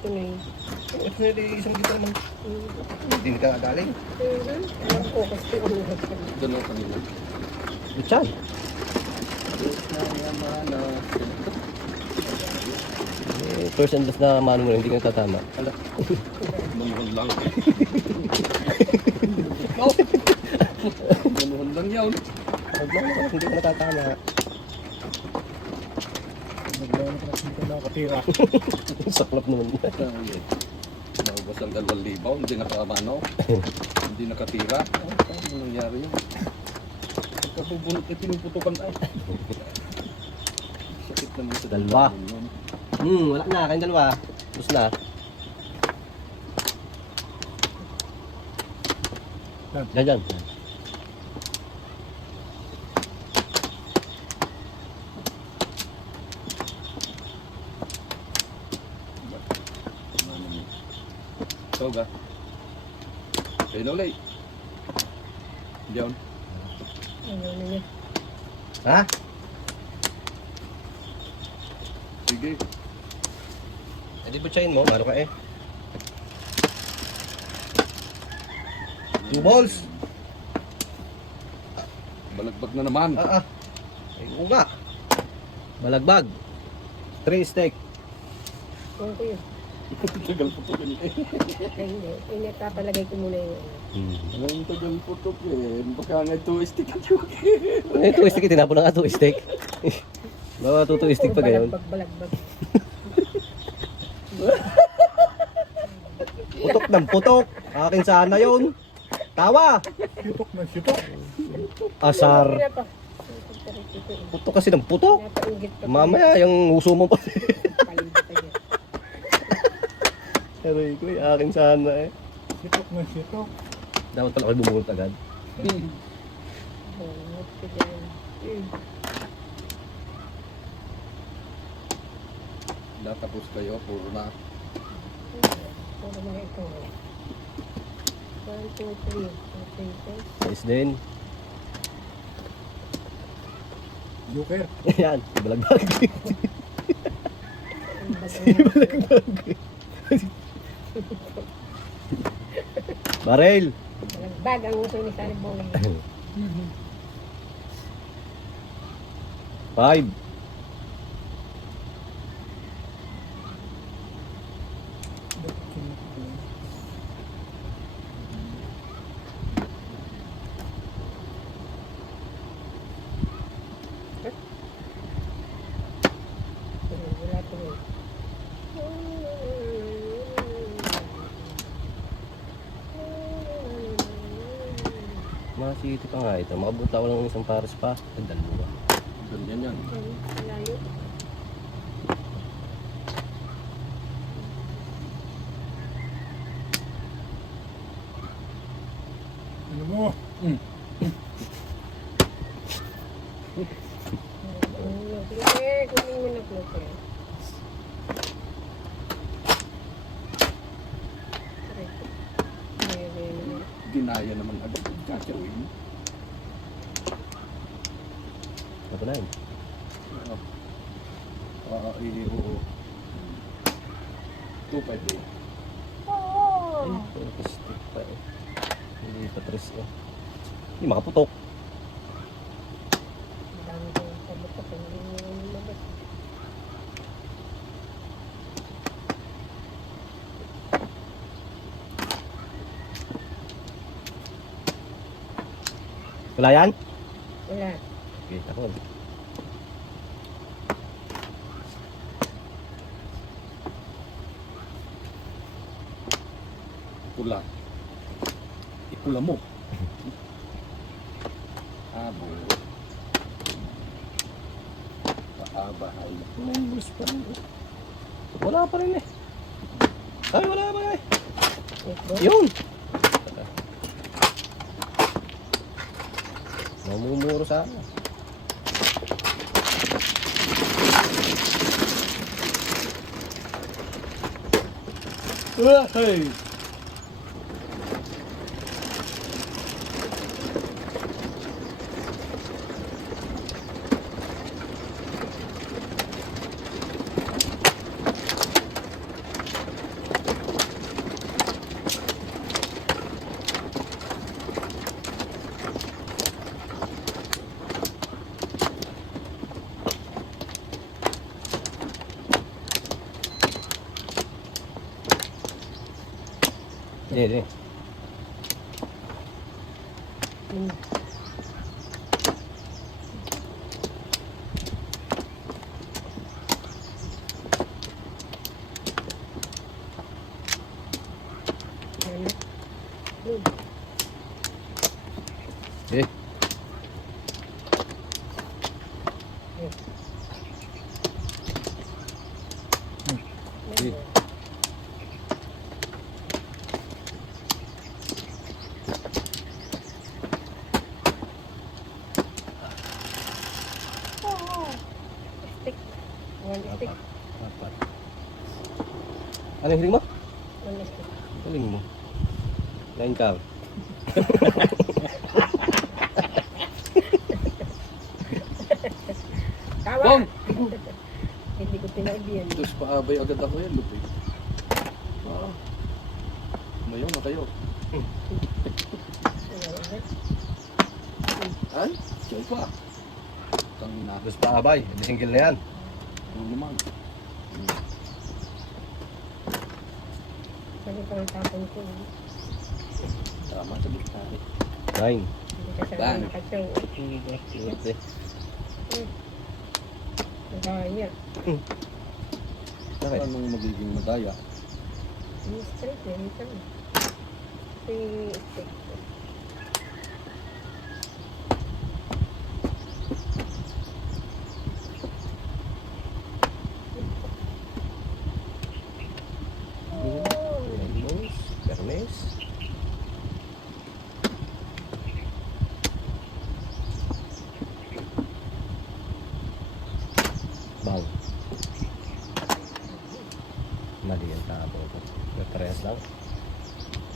dito na eh. Pwede isang dito naman. Hindi ka galing. Alam ko kasi ulo. Doon ako kanina. Luchan. First and last na mano mo, hindi ka tatama. Ala. Manuhon lang. Manuhon lang yaw. Hindi ka natatama. Hindi ko nakatira. Saklap naman. Naubos ang 2,000, hindi nakamano. Hindi nakatira. Ano nangyari yun? Pagkabubunot ay pinuputukan ay. Sakit naman sa Dalawa. yun. Wala na, kayong dalawa. Tapos na. Diyan. Tawag ka. Kayo na ulit. Diyan. Ayaw na niya. Ha? Sige. Eh di butsahin mo, maro ka eh. 2 balls. Balagbag na naman. Ay, oo nga. Balagbag. 3 steak. Kung ko yun. Tagal putok yun eh. Ay hindi. Inapapalagay ko muna yung ano. Ang tagal putok eh. Baka nga 2 stick at yun. Ito steak, tinapon na nga 2 steak. Baka 2 steak pa gayon. Balagbag. Putok ng putok. Akin sana yun. Tawa. Sitok na sitok. Asar. Putok kasi ng putok. Napainggit pa. Mamaya yung uso mo pa. Palimpa pa niya. Aray ko, akin sana eh. Sitok na sitok. Dapat pala ako bumulot agad. Bungot ko dyan. Natapos kayo, puro na. Puro mga ito. 1, 2, 3. Nice din. Joker. Yan, balagbag. Barel. Balagbag ang uso ni Saribong. 5. Wala tuloy. Masiti pa nga ito. Makabunta ko lang isang pares pa. Dalawa. Ganyan yan. Layo. Ano mo? Sige, kunin mo na plot eh. Ginaya naman agad. Kakawin. Ito na yun. Oo. 2-5 eh. Ay, stick pa eh. Hindi pa tres eh. Hindi makaputok. Dami ko pabutok, hindi mo lumabas. Wala yan? Wala. Okay, ako. Pula. Ipula mo. Abo. Paabahay. Members pa rin. Wala pa rin eh. Ay, wala pa rin eh. Yun. Mamumuro sa akin. Hey! Hindi. Hmm. Ano? Hmm. Eh, Ano? Stick. One stick. apat. Ano yung hiling mo? One stick. Galing mo. Lain ka. Tawa! Bong! Hindi ko pinaibiyan. Tapos paabay agad ako yan, lupit. Mayo na kayo. Ay, siya pa. Tangina. Dos pa abay. Hindi single na yan. Ano naman? Sabi ko ang tapon ko. Tama sa bukta. 9. Hindi ka Bang. sana nakachow. Ate. Nagaya. Bakit? Anong magiging madaya? Yung straight na ito. Si stick. Lemons. Permes. Bang. Mali ang tabo ko. Parehas lang.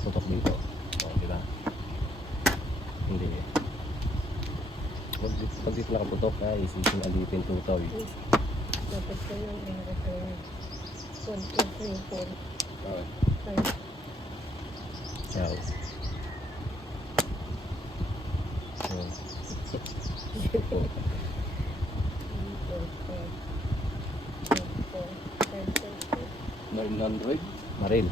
Tutok dito. O, di ba? Hindi. Pag dito nakaputok na, isipin alipin tutaw. Dapat ko yung meron ko yan. 1, 2, 3, 4, Okay. 5. Ciao. So, 900? Maril.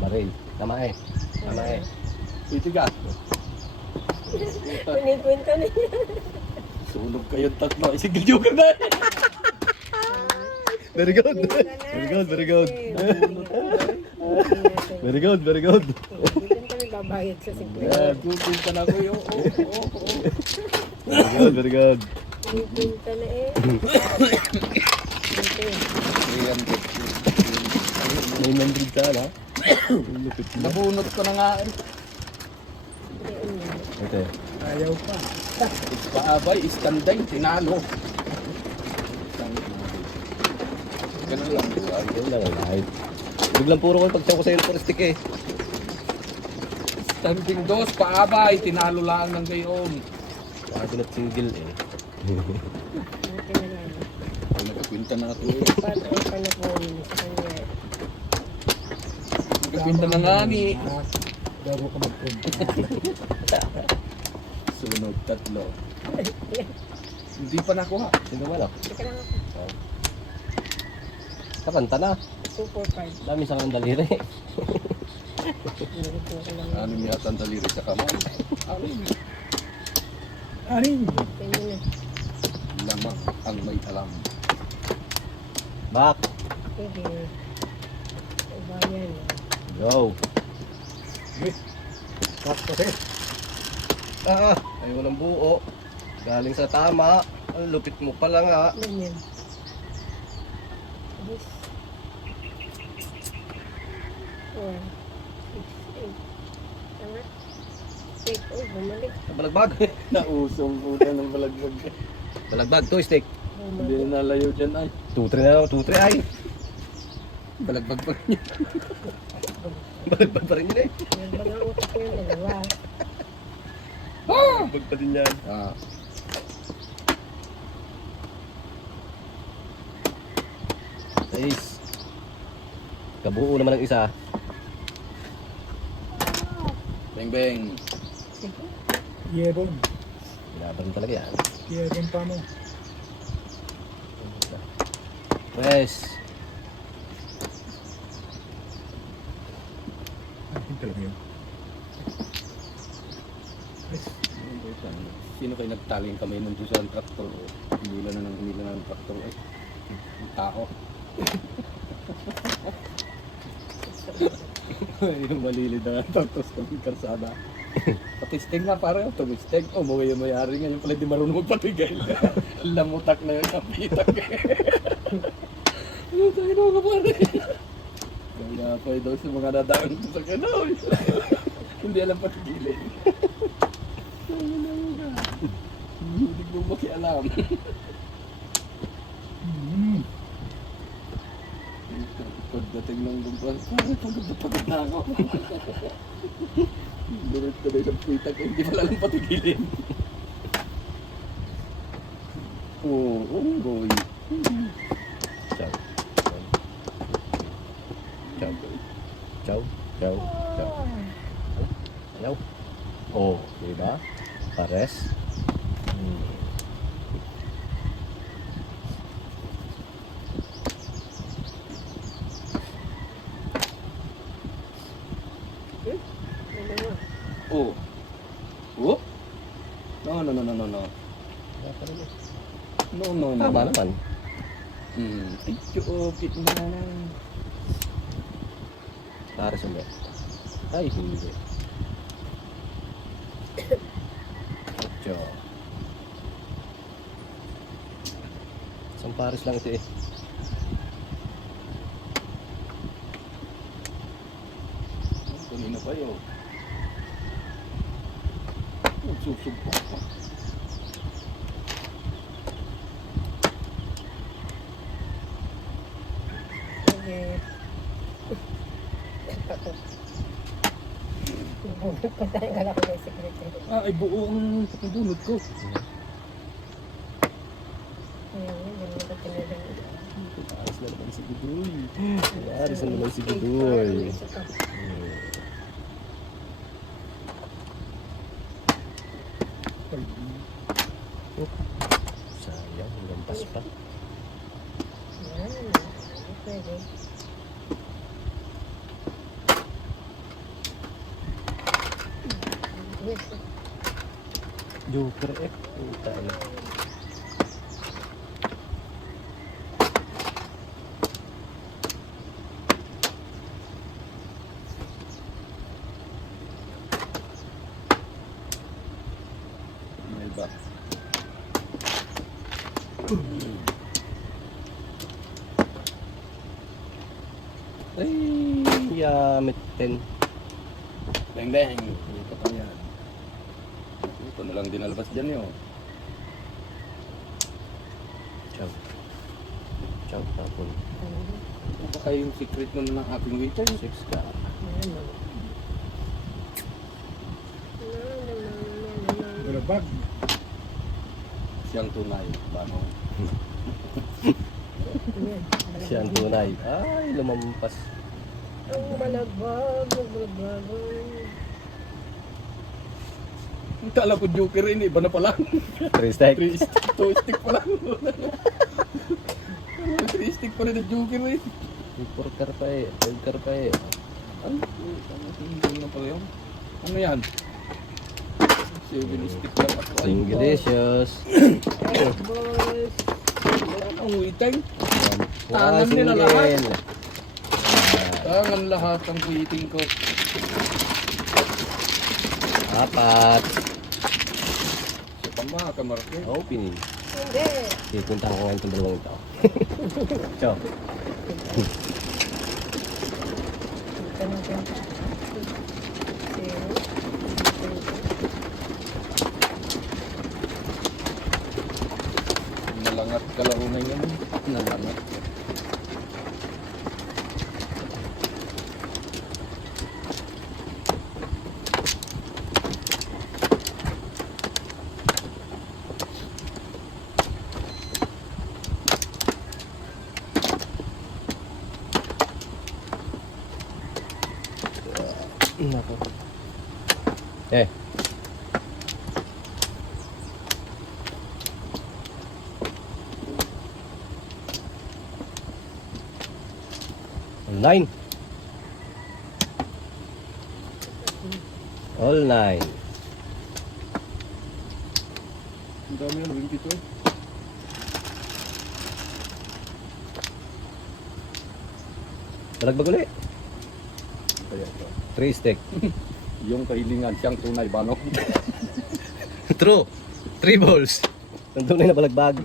Maril. Tama eh. Tama eh. Pitigas. Kunikwento na niya. Sunog kayong tatlo. Sige, joker na. Very good. Very good, very good. Very good, very good. Dito kami babayad sa 50. Tutin ka na ko yung. Very good, very good. Kunikwento na eh. Ito yun. May 900 sana. Lupit na. Nabunot ko na nga. Ito eh. Ayaw pa. Paabay, istanday, tinalo. Ganun lang. Yun lang ang live. Biglang puro ko pagsaw ko sa for stick eh. Standing dos, paabay, tinalo lang ng gayon. Baka sinat single eh. Buti na lang. Nagkapinta na ako. Paano ang panapon sa kanya? Nagkapinta na nga ni. Bago ka magpunta. Sunod tatlo. Hindi pa nakuha. Sino ba na? Teka lang ako. Kapanta na. 2, 4, 5. Dami sa kang daliri. Nilito ko lang. Ano niya ang daliri sa kamay? Ano Aning! Tingnan na. lamang ang may alam. Back. Sige. Bayan. Go. Cut kasi. Ayaw ng buo. Galing sa tama. Ang lupit mo pala nga. Ganyan. This. 4, 6, 8. Tama? 8. Uy, bumalik. Balagbag. Nausong puta ng balagbag. Balagbag to stick. Hindi Bumalik. na nalayo dyan ay. 2-3 na lang. 2-3 ay. Balagbag pa rin yun. Balagbag pa rin yun eh. Nagbagang utak ko yung dalawa. Balagbag pa din yan. Ah, Nice. Kabuo naman ang isa. bang bang. Sige. Yebon. Laban talaga yan. Yebon pa mo. Wes. Yun talaga yun. Yes. Sino kayo nagtaling kamay nun doon sa traktor? Hila na ng traktor eh. Yung tao. Yung malilid na tapos kami karsada. Patisting nga pare, tumisting. Oh, mga yung mayari nga, yung pala di marunong magpatigil. Lamutak na yung kapitak eh. Ano tayo na mga pare? Kaya pa daw sa mga nadaan sa gano'n. Hindi alam patigilin. Hindi mo makialam. Pagdating ng lumpas, pagod na ako. Diretso na yung pita ko, hindi pala lang patigilin. Oo, boy. Ciao. Ciao. Ciao. Ciao. Ciao. Ciao. Oh, diba? Pares. Dalawa. Oh. Oh? No. No. Tama naman. Ay, chupit na. Pares ulit. Ay, hindi. Ocho. Isang pares lang ito eh. Kanina pa yun. Susubok pa. Okay. Pagkain ka lang ng secretary. Ay buo ang bunod ko. Ayun, hindi mo ka tinalang. Pares na naman si Gudoy. Pares na naman si Gudoy. Isa pa. Sayang, lampas pa. Yan. Pwede. Yes. Joker eh. Puta na. May ba? Ay, yamit 10. Beng. Ito pa yan. Ito na lang dinalabas dyan yun. Ciao. Ciao, tapon. Ano ba kayo yung secret nun ng ating waiter? 6 ka. Wala bag. Siyang tunay. Paano? Siya ang tunay. Ay, lumampas. Ang malagbag. Ang kala ko joker ini, iba na pala. 3 stack. 3 stick, 2 stick pa lang. 3 stick pa rin ang joker eh. Porker pa eh. Porker pa eh. Ano? Hindi na pala yun. Ano yan? 7 stick lang ako. Singlicious. Boys. Wala kang waiting. Tangan nila lahat. Tangan lahat ang waiting ko. 4. Sa pama, kamarke. Opening. Hindi. Pipunta ko ngayon itong dalawang ito. Ciao. Tanong ka. Zero. Nalangat kalaro na yan. Nalangat. Nako. Eh. Online. All 9. Ang dami yan, 22 eh. Dalagbag ulit. Kaya ito. 3 stick. Yung kahilingan siyang tunay ba, no? True. 3 balls. Nandun na balagbag.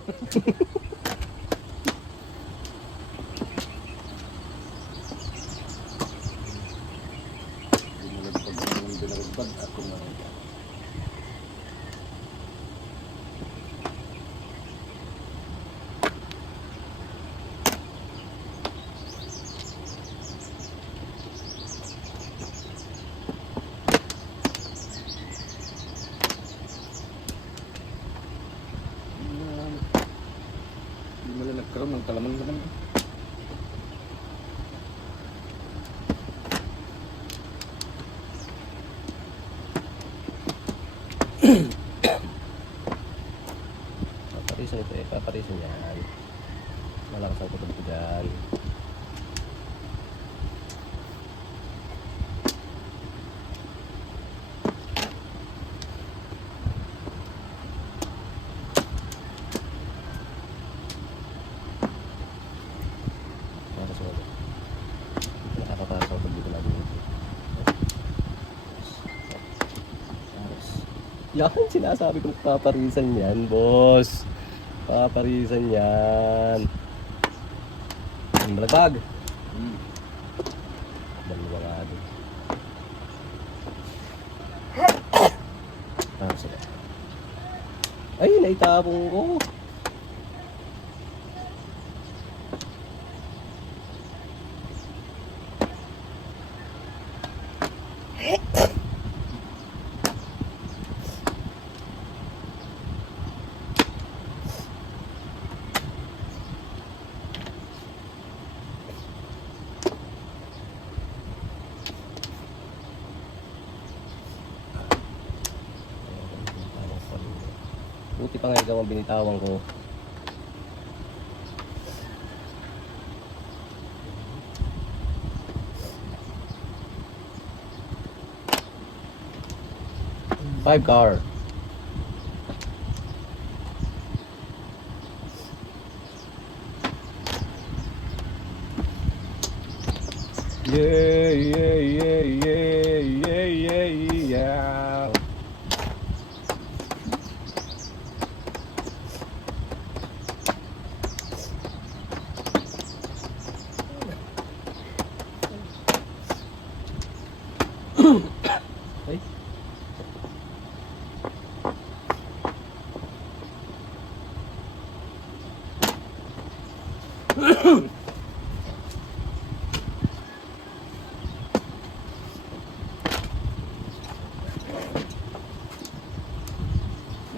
Binalagbag ako nga. Hindi mo na nagkaroon ng kalaman naman. Paparisan ito eh. Paparisan yan. Malakas ang kutub ko dyan. Malakas ang kutub. Nakakapasok ang dito natin. Yan, sinasabi ko paparisan yan, boss. Paparisan yan. Ang balagbag. Dalawa nga doon. Sila. Ay, naitapong ko. Buti pa nga ikaw ang binitawan ko. Five car. Yeah, yeah, yeah, yeah, yeah, yeah, yeah. Ay.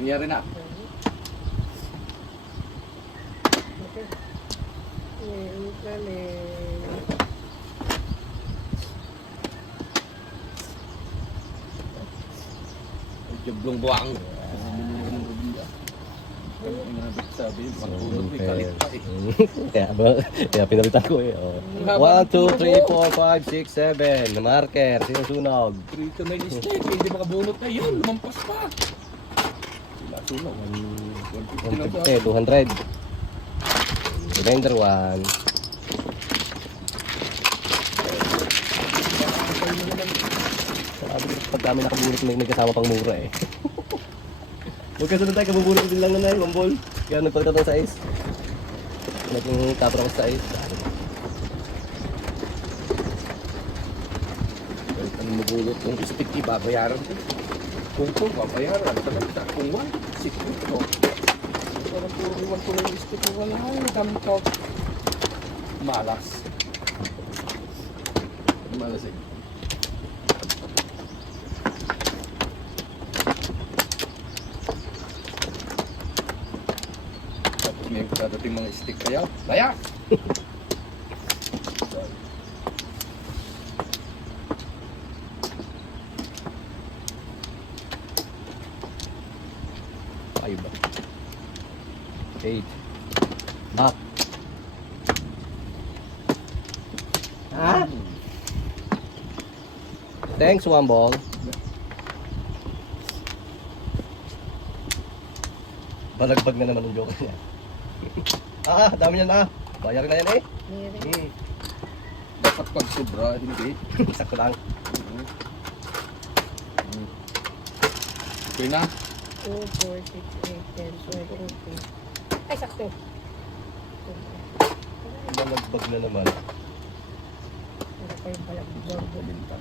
Nangyari na. Jublong buwang. Sabi, matulog may kalit pa eh. Kaya pinalitan ko eh. Oh. 1, 2, 3, 4, 5, 6, 7. Marker, sinusunog. Prito na yung mistake, hindi makabunot na yun. Lumampas pa. Sila sunog. 150, 200. Remainder 1. Sabi ko, pag kami nakabunot, may kasama pang mura eh. Huwag ka sunod tayo, kabubunot din lang na na 1 ball. Kaya nagpalitan ng size. Naging tapos ako sa size. Ang mabulot kong stick, ibabayaran ko. Kung babayaran, talaga kung 1, 6 ito. Parang puro iwan ko na yung stick ko. Wala, dami ko. Malas. Malas eh. Tapos may dadating mga stick kaya. Laya! Five. 8. Back. Ha? Thanks, 1 ball. Balagbag na naman ang joker niya. Dami niyan Bayarin na yan eh. Meron. Dapat pag sobra, hindi. Sakto lang. Okay na. 2, 4, 6, 8, 10, 12, 14. Ay, sakto. Balagbag na naman. Wala pa yung balagbag. Balinta.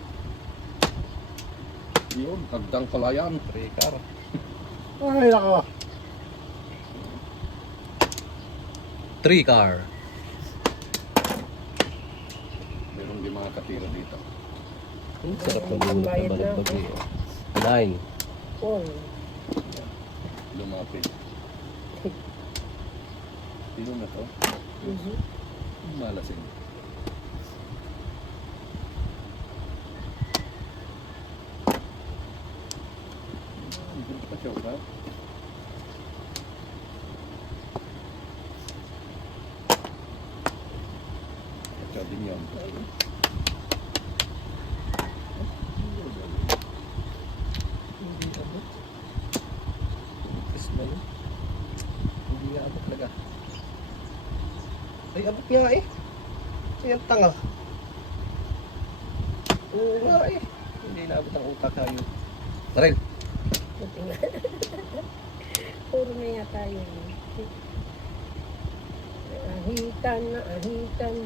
Yun, hagdang palayan. 3 car. Ay, nako. 3 car. Meron din mga katira dito. Sarap ng bunot ng balagbag eh. 9. 4. Lumapit. Sino na to? Malasing. Hindi pa siya ba? Siya din yan. Hindi nga abot talaga. Ay, abot nga eh. Ayan, tanga. Oo nga eh. Hindi naabot ang utak kayo. Maril. Buti nga. Puro na yata yun. Ahitan na ahitan.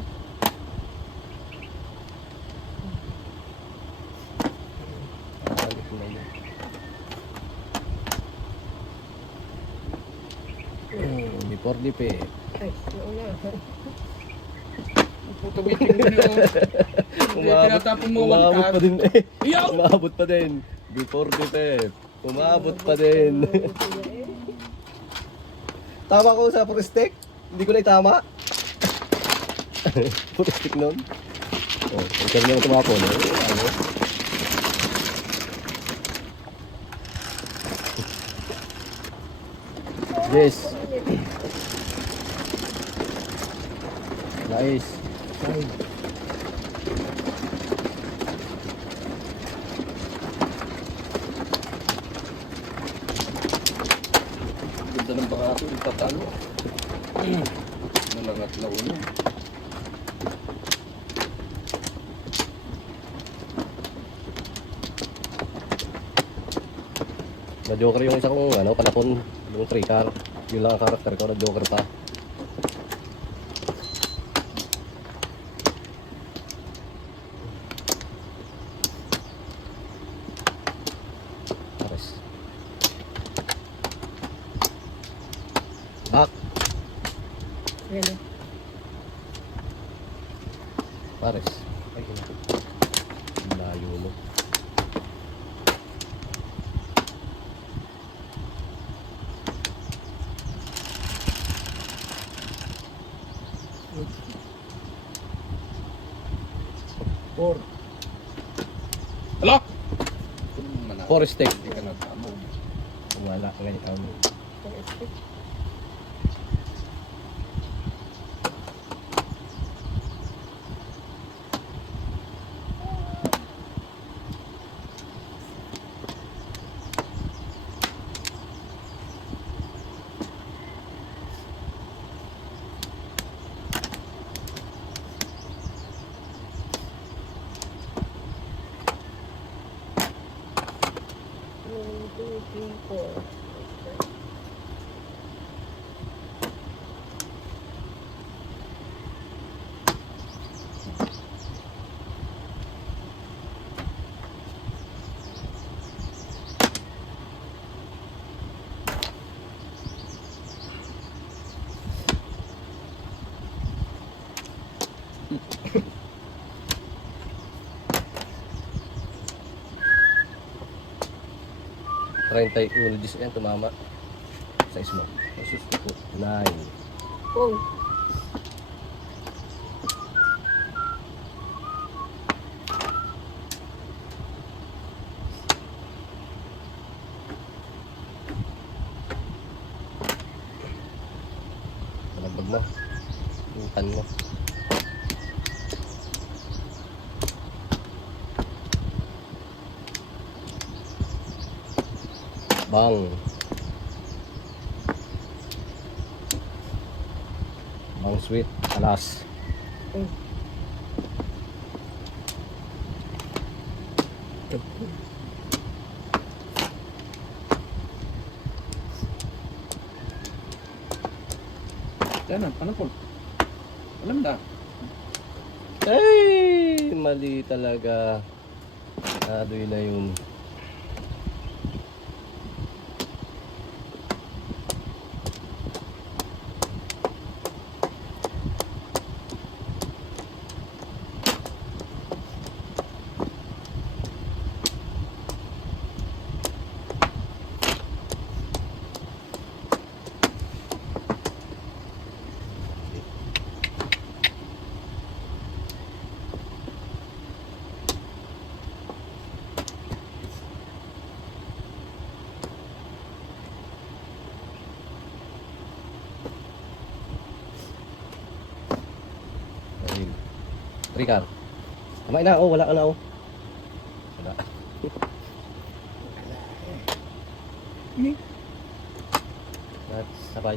Balik na yun. Before the pay. Ay, nauna. Puto meeting din yun. Tinatapon mo Umabot pa din eh. Yaw! Umabot pa din. Before the pay. Umabot pa din. Tama ko sa purustik. Hindi ko na itama. Purustik nun. Oh, ikaw na yung tumapon. Ano? Yes. Nice. Ganda ng baka ako, itatalo. Nalangat na ulo. Na-joker yung isa kong panahon, yung 3 car. Yun lang ang karakter ko, na-joker pa. Pares. Back. Yan. Pares. Ay, layo mo. Four. Hala! 4 stick. Hindi ka natamo. Wala ngayon. One, two, three, four. Trentay ulo dis yan, tumama. Size mo. Asus ko. 9. Oh, Malagbag mo. Utan mo. Bang. Ang sweet. Alas. Mm. Yan, ano po? Alam na. Ay, mali talaga. Adoy na yun. Ay. Ricar. Kumain na, oh, wala ka na, oh. Wala. That's sabay.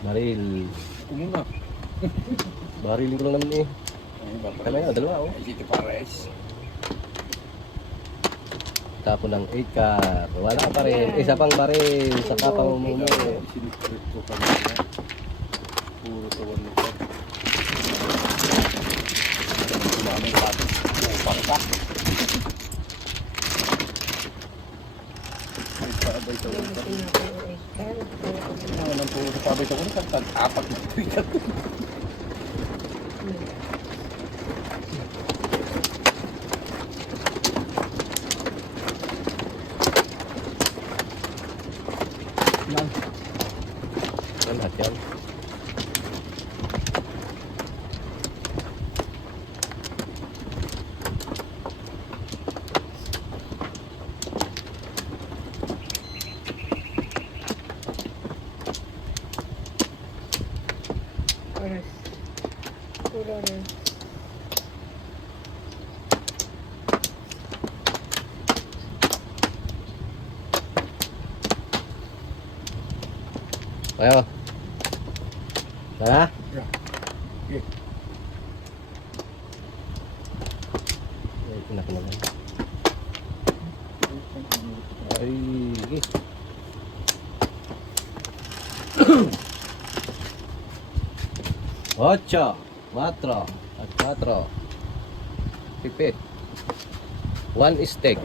Baril. Ako muna. Barilin ko lang naman eh. Kaya na, dalawa, oh. Ay, City Pares. Tapon ng 8 car. Wala pa rin. Isa pang baril. Saka pang umumo. Siniprit ko kanina. Puro tawan nito. Kumamay pati. Upang pa. Ay, paabay sa Yung ulo. pinaka-ikan. Ano nang puro sa paabay sa ulo? Apat na trigat. Yan. Yan, lahat yan. Oras. Puro oras. Ayo. Sana? Okay. Ay, pinak na lang. Ay, sige. Ocho, cuatro, at cuatro. Pipit. One steak.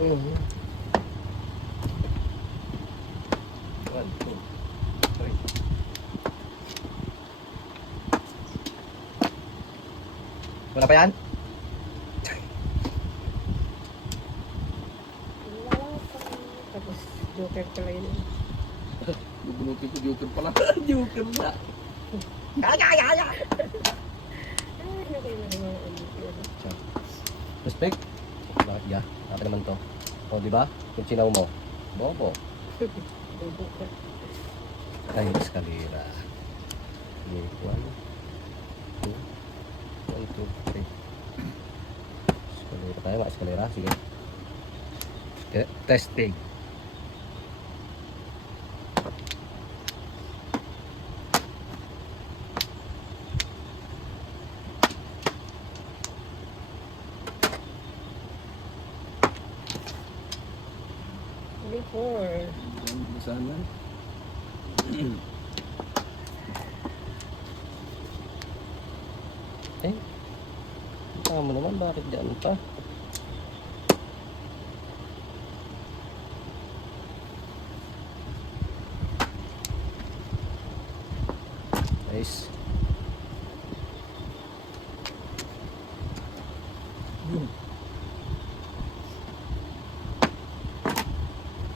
Mhm. One, two, three. Wala pa yan? Tapos joker pala yun. Bubunutin ko joker pala. Joker na. Ay, nakaiba na mga ulit. Respect? Bakit ya? Akin naman to. O, di ba? Yung sinaw mo. Bobo. Bobo ka. Ay, eskalera. Okay, 1, 2, 1, 2, 3. Eskalera tayo, mga eskalera. Sige. Testing. Before. Sana. Eh, tama naman, bakit dyan pa? Nice.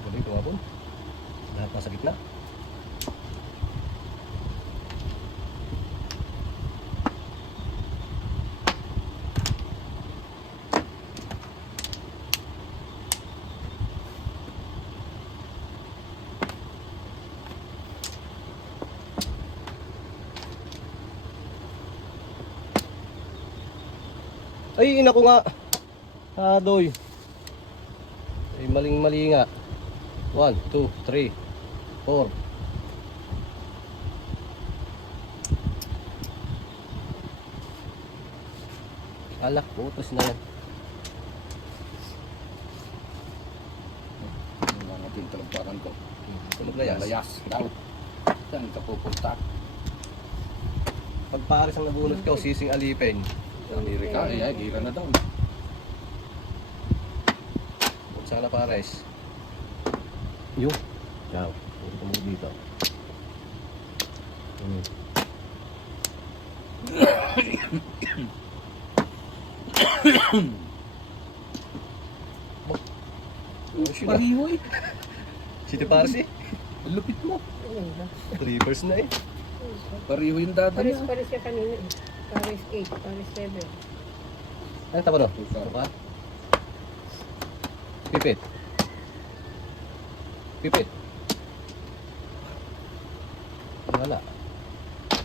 Galing tumabon. Lahat nasa gitna. Ay, ina ko nga. Adoy. Ay, maling-mali nga. 1, 2, 3, 4. Alak, putos na yan. Yung mga pintalampakan ko. Tunog na yan. Layas daw. Saan ka pupunta? Pag pares ang nabunot ka, o sising alipin. Sa Amerika, ay, gira na daw. Saan na pares? Yung. Yaw. Puro tumunog dito. Pariho eh. Siti pares eh. Ang lupit mo. Ayun ba? Reverse na eh. Pariho yung dada niya. Pares ka kanina eh. Pares 8, pares 7. Ano tama no? Ikaw. Buka? Pipit. Pipit. Wala.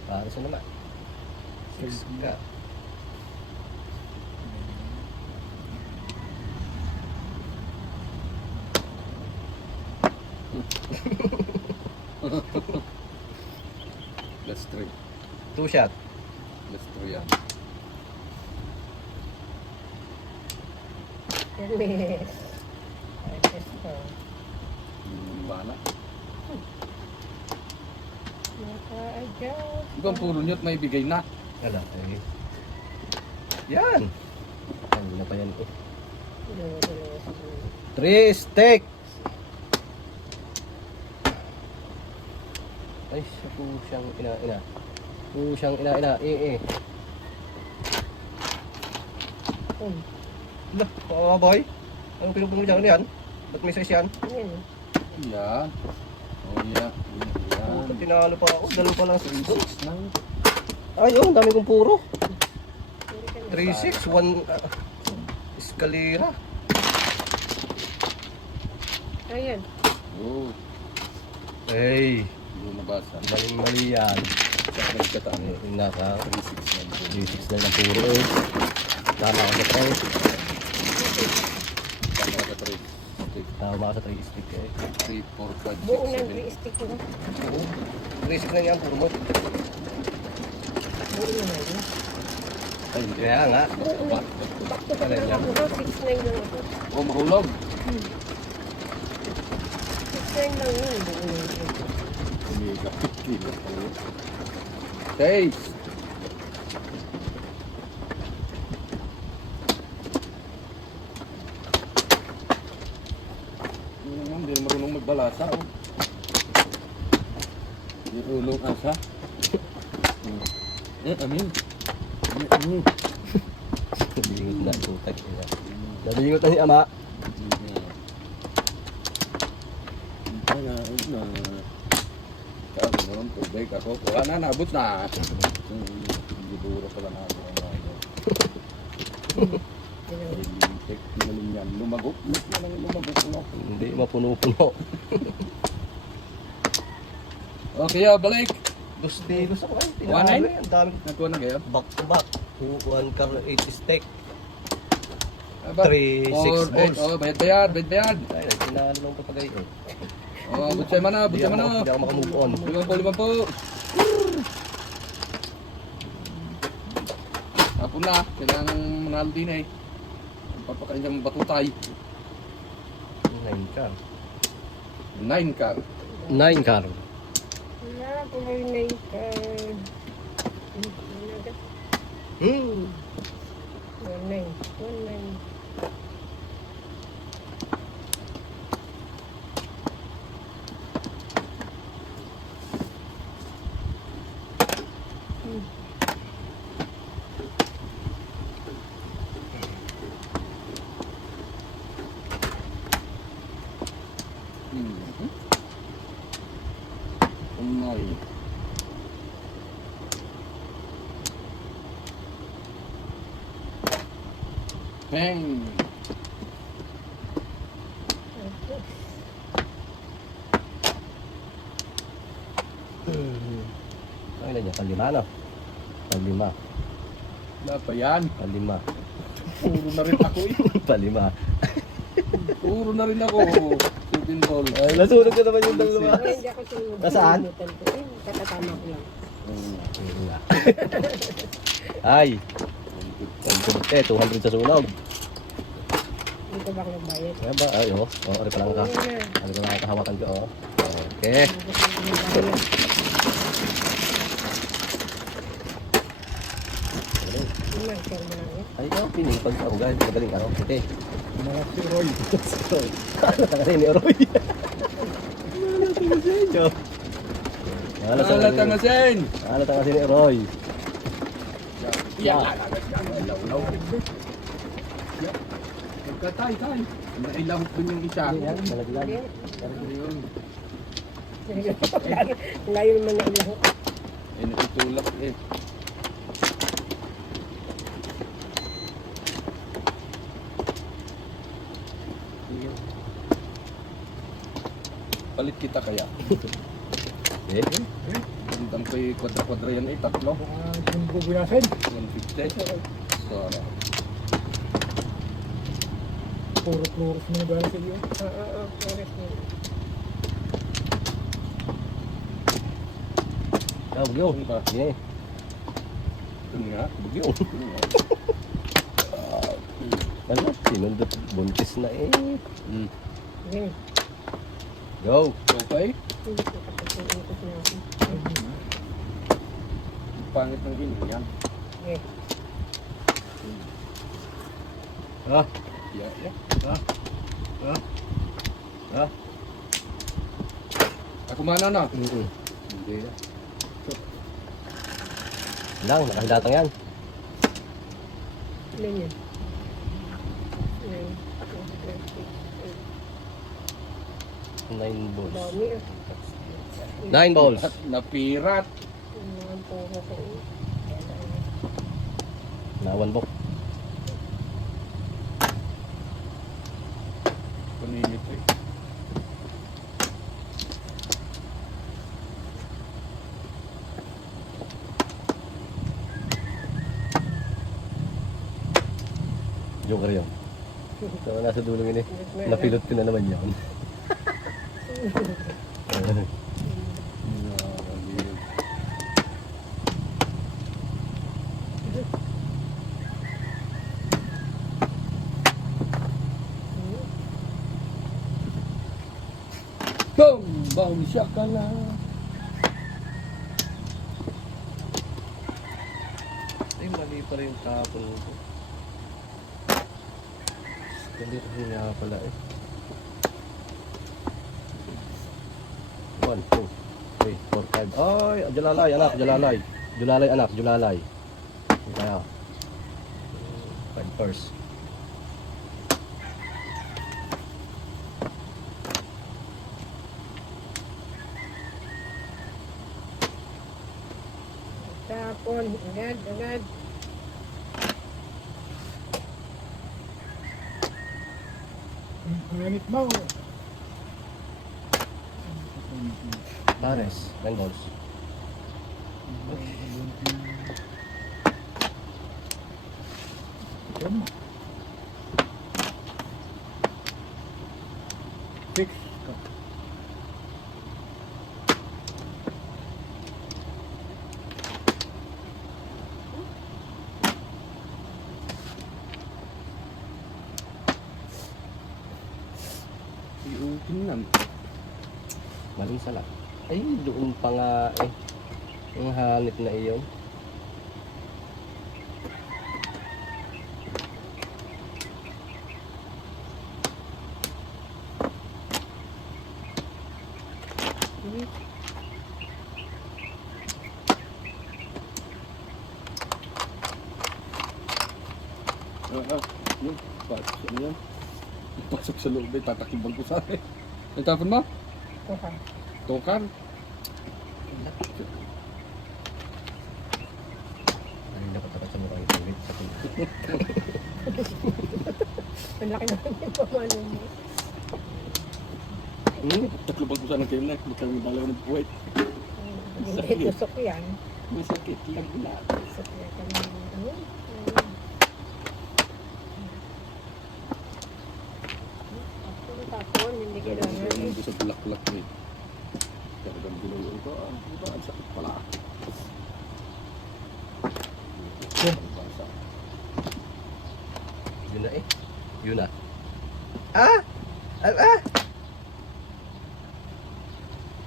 Pares na naman. 6 ka. Plus 3. 2 shot. Plus 3 yan. Yes. Pares ko. Bala. Naka-adjust. Ikaw ang puro niyot may bigay na. Wala. Eh. Yan. Ano na pa yan eh. Dalawa-dalawa siguro. 3 steak. Ay, siya po siyang ina-ina. Po siyang ina-ina. Lah, mga boy. Anong pinupunong dyan? Ano yan? Ba't may size yan? Ayan. Yan. Oh, yeah. Oh, Yan. tinalo pa ako. Dalawa pa lang sa ito. 6 lang. Ay, oh, dami kong puro. Pwede ka na. 3-6, 1 eskalera. Ayan. Oh, Hey, hindi nabasa. maling-mali yan. Sa nagkataan. Ay, naka 3-6 lang. 3-6 na lang puro eh. Tama ako sa 3. Tama ka 3. Tama ako sa 3 stick eh. 3, 4, 5, Buo 6, ng 7. stick ko na. 3-6 na yan, puro mo. Buo na yun. Ay, hindi. Kaya nga. Back to back lang ako. 6-9 lang ako. Oh, mahulog. 6-9 lang yun. Buo na yun. Umiga. Kilo. Taste. Hindi na marunong magbalasa. Oh. Hindi ulong asa. Amin. Amin. Nalingot na, tutak nila. Nalingot na ni Ama. Kaya mo ng tubig ako. Wala na, naabot na. Hindi duro pala na ako. Lintik, maling yan. Lumagok. Lumagok. Hindi mapuno-puno. Okay, balik. Gusti, gusto ko kayo. One nine? Ang dami. Nakuha na kayo? Back to back. 1 car 8 steak. Aba, 3, 6 balls. Oh, bayad. Ay, tinalo lang papagay eh. Oh, butsay man na, Hindi ako makamove on. 50. Hapon na, kailangan manalo din eh. Papakain ng batutay. 9 car. 9 ka. 9 car. Wala, kulay na yung Hmm. 19. Unoy. Bang! Ay, ilan yan? Palima, no? Palima. Wala pa yan. Palima. Puro na rin ako eh. Palima. Puro na rin ako. Shooting ball. Ay, nasunod ka naman yung dalawa. Ay, hindi ako sunod. Nasaan? Katatama ko lang. Ayun nga. Ay. 200 sa sunog. Dito ba ako nagbayad? Kaya ba? Ay, oh. Oh, ari pa lang ka. Ari pa lang ka, hawakan ko, oh. Okay. Ay, oh, pinipag ako, guys. Magaling ako. Okay. Mga si Roy. Ano kasi ni Roy? Ano sa Alata nga sen. Ano ta kasi ni Roy? Yan. Law-law. Magkatay-tay. Nailahok dun yung isa. Yan, malaglag. Ayun. Layo naman na ilang. Eh, natutulak eh. Palit kita kaya. Eh, Ang ko'y kwadra-kwadra yan eh, tatlo. Yung bubuyasin. 150. So, Puro-puros mo na ba sa iyo? Oo, correct mo. oh, bugyo. Ano ba? Yeah. Yun nga. Bugyo. Yun nga. Ano? Sinundot buntis na eh. Sige. Go. Okay? Hindi ko kapag ikot na ako. Ang pangit ng ino yan. Sige. Ah. Yeah, yeah. Ako mana na. Hindi na. Lang, nakahilatang yan. Ilan yan? 9 balls. Dami ah. 9 balls. Napirat. Ang puro ko eh. Na 1 book. Paninit eh. Joker yun. So, nasa dulo yun eh. Napilot ko na naman yun. Boom! Boom! Shakala! Ay, mali pa rin yung tapon ko. Hindi rin nga pala eh. 1, 2, 3, 4, 5. Ay, Julalay anak, Julalay. Julalay anak, Julalay. Kaya. 5 first. Tapon. Agad, agad. Ang init mo. Pares, 9 balls. Six. Iutin lang. Maling sala. Ay, doon pa nga eh. Ang hanip na iyon. Yun. Pasok sa yan. Pasok sa loob eh. Tatakibang ko sa akin. Nagtapon mo? Tuka. Tokan. Ay, dapat dapat sa mukha yung tulit sa tulit. Ang laki naman yung pamalo mo. Tatlo bang ko sana kayo na. Bukang may dalawa ng buhay. Hindi tusok yan. Masakit lang na. Tusok yan kami. hindi kailangan eh. Sa bulak-bulak eh. Talagang binulo ko. Diba? Ang sakit pala. Yun na eh. Yun na. Ah! Ah! Ah!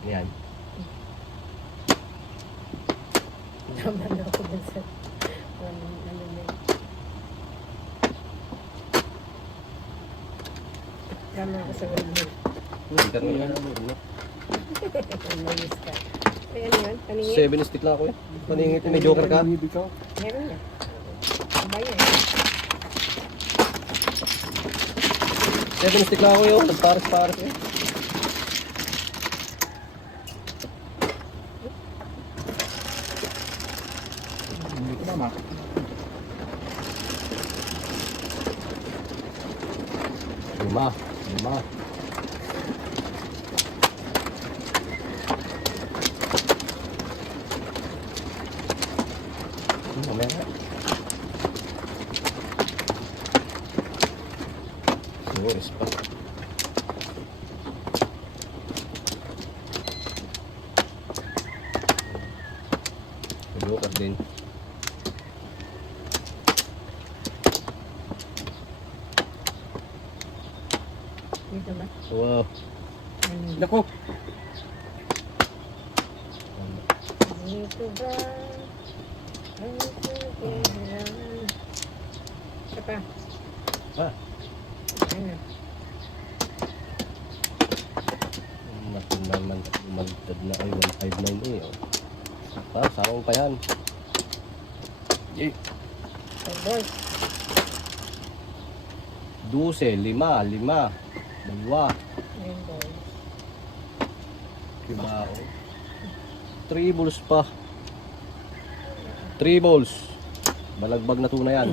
Yan. Tama na ako dun sa ano na. Tama ako sa wala. Hindi na yan. Mayos ka. Ayan yun, paningin. 7 stick lang ako eh. Paningit, may joker ka. Meron na. Bayan. 7 stick lang ako yun. Nagpares-pares eh. Hindi ko mama. Lima. Lima. Mamaya nga. Oras pa. Joker din. Dito ba? Wow. Nako. Dito ba? Ang kailangan. Isa pa. Ah. Ano? Naku naman. Magdad na ay 159 eh. Oh. Ah, sakong pa yan. Eh. Oh, boy. 12, 5, 5. Dalawa. Ayan, boy. Diba? 3 balls pa. 3 balls. Balagbag na tuna yan.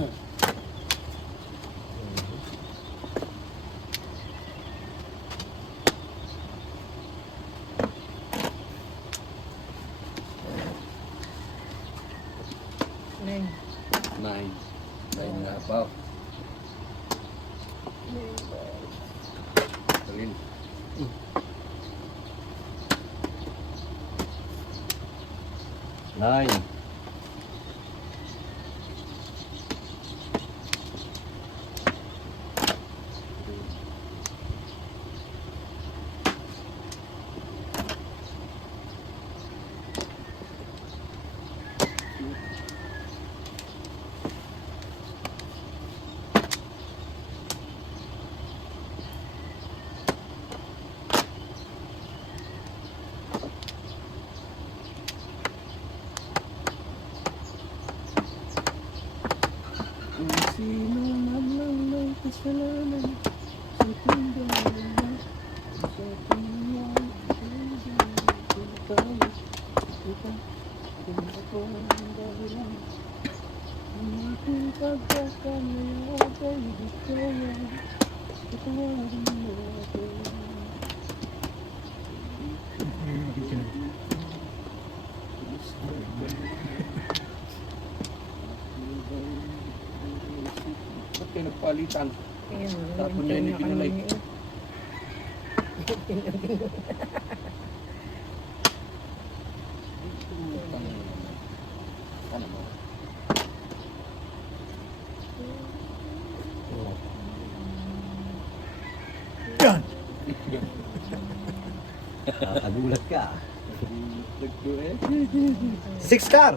Nine. 9. 9 nga pa. Rin. 9. Sino man lang may kasalanan sa tinggalan sa tingnan kung ako ang dahilan ang aking pagkakamaya kay di kaya patawarin mo ako. Ba't kayo nagpalitan? Ayan, Tapon niya yung ginulay. Ano mo? Yan! Nakagulat ka. Nagdo eh. 6 car.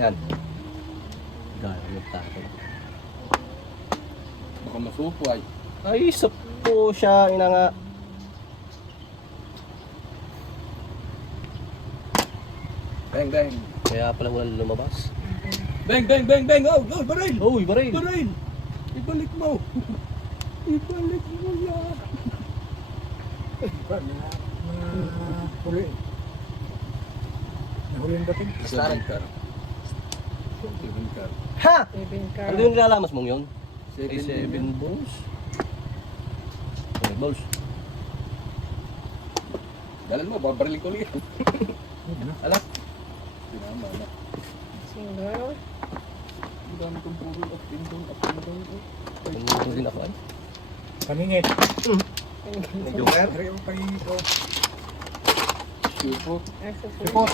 Yan. Gamit tayo. Baka masupo ay. Ay, po siya, ina nga. Bang, bang. Kaya pala wala lumabas. Bang, bang, bang, bang. Oh, oh, baril. Uy, baril. Baril. Ibalik mo. Ibalik mo yan. Huli. Nahuli ang dating. Seven car. Seven car. Ha! 7 car. Ano yung nilalamas mong yun? Ay, Seven 7 balls. 7 balls. Dalan mo, babariling ko ulit. Yun na. Ala. Sinama na. Single. Ang dami kong puro up and down, up and down. Ito din ako ay. Paningit. May joker. Hari ang paningit ko. Sure po. Asa po. Report.